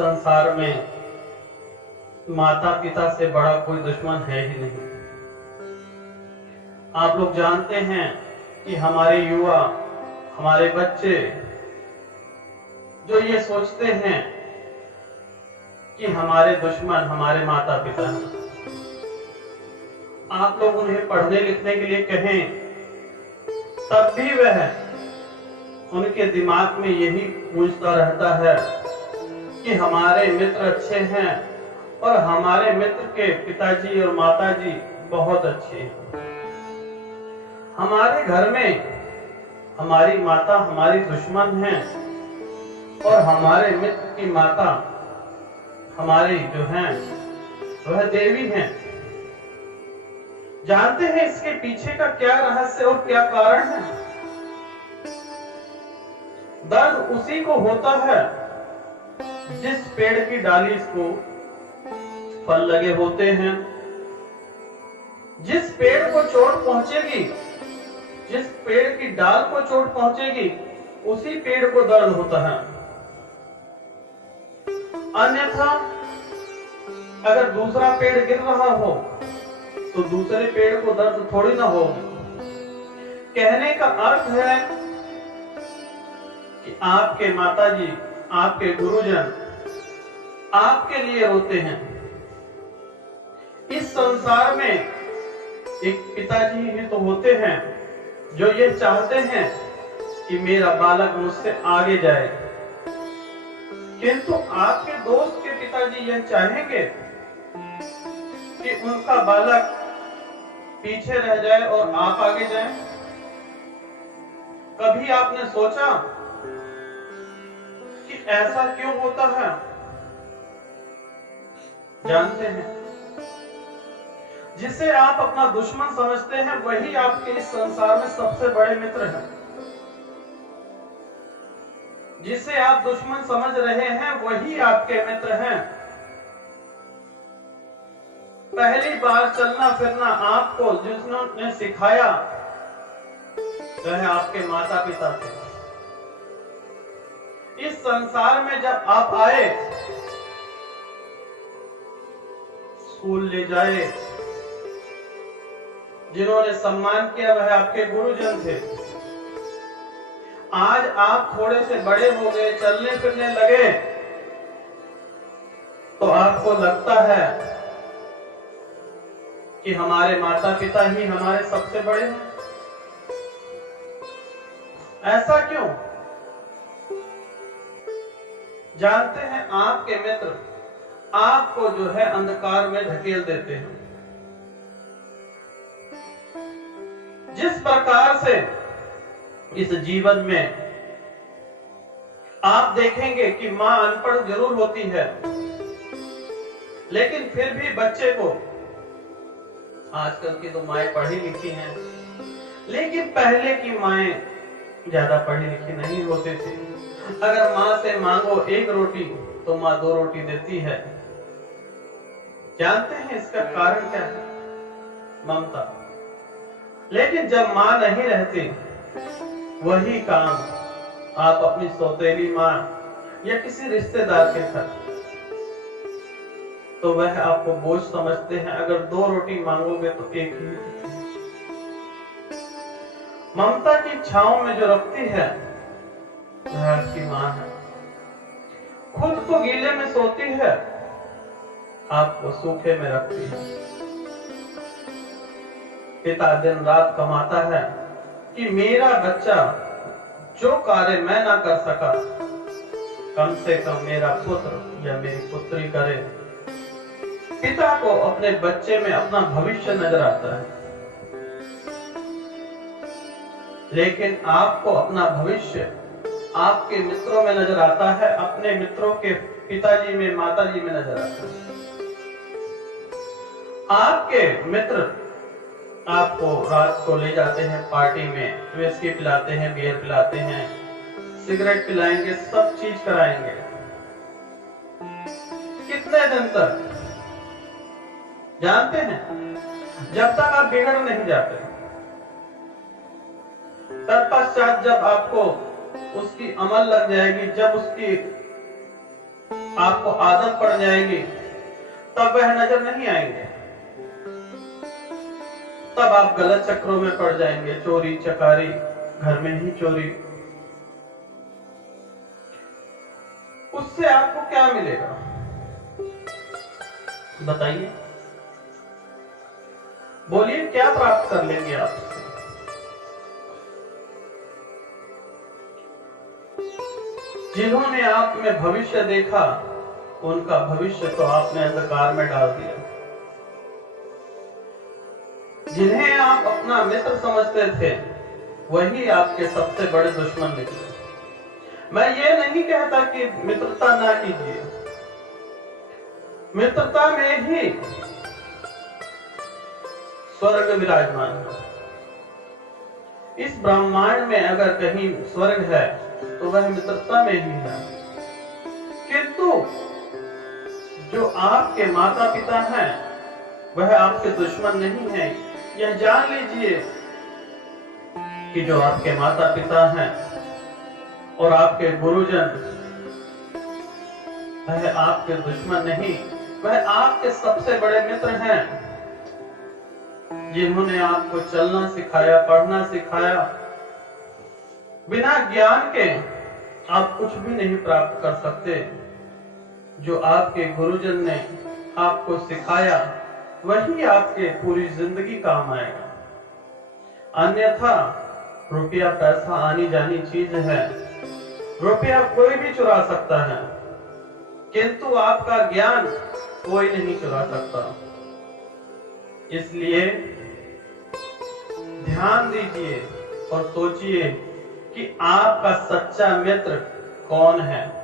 संसार में माता पिता से बड़ा कोई दुश्मन है ही नहीं। आप लोग जानते हैं कि हमारे युवा, हमारे बच्चे जो ये सोचते हैं कि हमारे दुश्मन हमारे माता पिता हैं, आप लोग उन्हें पढ़ने लिखने के लिए कहें तब भी वह उनके दिमाग में यही गूंजता रहता है कि हमारे मित्र अच्छे हैं और हमारे मित्र के पिताजी और माताजी बहुत अच्छे हैं। हमारे घर में हमारी माता हमारी दुश्मन है और हमारे मित्र की माता हमारी जो हैं वह देवी हैं। जानते हैं इसके पीछे का क्या रहस्य और क्या कारण है? दर्द उसी को होता है जिस पेड़ की डाली को फल लगे होते हैं। जिस पेड़ को चोट पहुंचेगी, जिस पेड़ की डाल को चोट पहुंचेगी, उसी पेड़ को दर्द होता है। अन्यथा अगर दूसरा पेड़ गिर रहा हो तो दूसरे पेड़ को दर्द थोड़ी ना होगी। कहने का अर्थ है कि आपके माताजी, आपके गुरुजन आपके लिए रोते हैं। इस संसार में एक पिताजी ही तो होते हैं जो ये चाहते हैं कि मेरा बालक मुझसे आगे जाए, किंतु आपके दोस्त के पिताजी यह चाहेंगे कि उनका बालक पीछे रह जाए और आप आगे जाएं। कभी आपने सोचा कि ऐसा क्यों होता है? जानते हैं, जिसे आप अपना दुश्मन समझते हैं वही आपके इस संसार में सबसे बड़े मित्र हैं। जिसे आप दुश्मन समझ रहे हैं वही आपके मित्र हैं। पहली बार चलना फिरना आपको जिन्होंने सिखाया वह आपके माता पिता थे। इस संसार में जब आप आए, स्कूल ले जाए, जिन्होंने सम्मान किया वह आपके गुरुजन थे। आज आप थोड़े से बड़े हो गए, चलने फिरने लगे, तो आपको लगता है कि हमारे माता पिता ही हमारे सबसे बड़े हैं। ऐसा क्यों? जानते हैं, आपके मित्र आपको जो है अंधकार में धकेल देते हैं। जिस प्रकार से इस जीवन में आप देखेंगे कि मां अनपढ़ जरूर होती है, लेकिन फिर भी बच्चे को, आजकल की तो माएं पढ़ी लिखी हैं, लेकिन पहले की माएं ज्यादा पढ़ी लिखी नहीं होती थी। अगर मां से मांगो एक रोटी तो मां 2 रोटी देती है। जानते हैं इसका कारण क्या है? ममता। लेकिन जब मां नहीं रहती, वही काम आप अपनी सौतेली मां या किसी रिश्तेदार के साथ, तो वह आपको बोझ समझते हैं। अगर 2 रोटी मांगोगे तो एक ही। ममता की छांव में जो रखती है वह आपकी मां है। खुद को गीले में सोती है, आपको सूखे में रखती है। पिता दिन रात कमाता है कि मेरा बच्चा जो कार्य मैं ना कर सका, कम से कम मेरा पुत्र या मेरी पुत्री करे। पिता को अपने बच्चे में अपना भविष्य नजर आता है, लेकिन आपको अपना भविष्य आपके मित्रों में नजर आता है, अपने मित्रों के पिताजी में, माताजी में नजर आता है। आपके मित्र आपको रात को ले जाते हैं पार्टी में, विस्की पिलाते हैं, बियर पिलाते हैं, सिगरेट पिलाएंगे, सब चीज कराएंगे। कितने दिन तक? जानते हैं, जब तक आप बिगड़ नहीं जाते। तत्पश्चात जब आपको उसकी अमल लग जाएगी, जब उसकी आपको आदत पड़ जाएगी, तब वह नजर नहीं आएंगे, तब आप गलत चक्रों में पड़ जाएंगे, चोरी चकारी, घर में ही चोरी। उससे आपको क्या मिलेगा बताइए, बोलिए, क्या प्राप्त कर लेंगे आप? जिन्होंने आप में भविष्य देखा, उनका भविष्य तो आपने अंधकार में डाल दिया। जिन्हें आप अपना मित्र समझते थे, वही आपके सबसे बड़े दुश्मन निकले। मैं ये नहीं कहता कि मित्रता ना कीजिए, मित्रता में ही स्वर्ग विराजमान है। इस ब्रह्मांड में अगर कहीं स्वर्ग है तो वह मित्रता में ही है। किंतु जो आपके माता पिता हैं, वह आपके दुश्मन नहीं है। यह जान लीजिए कि जो आपके माता पिता हैं और आपके गुरुजन, वह आपके दुश्मन नहीं, वह आपके सबसे बड़े मित्र हैं, जिन्होंने आपको चलना सिखाया, पढ़ना सिखाया। बिना ज्ञान के आप कुछ भी नहीं प्राप्त कर सकते। जो आपके गुरुजन ने आपको सिखाया, वही आपके पूरी जिंदगी काम आएगा। अन्यथा रुपया पैसा आनी जानी चीज है, रुपया कोई भी चुरा सकता है, किंतु आपका ज्ञान कोई नहीं चुरा सकता। इसलिए ध्यान दीजिए और सोचिए कि आपका सच्चा मित्र कौन है।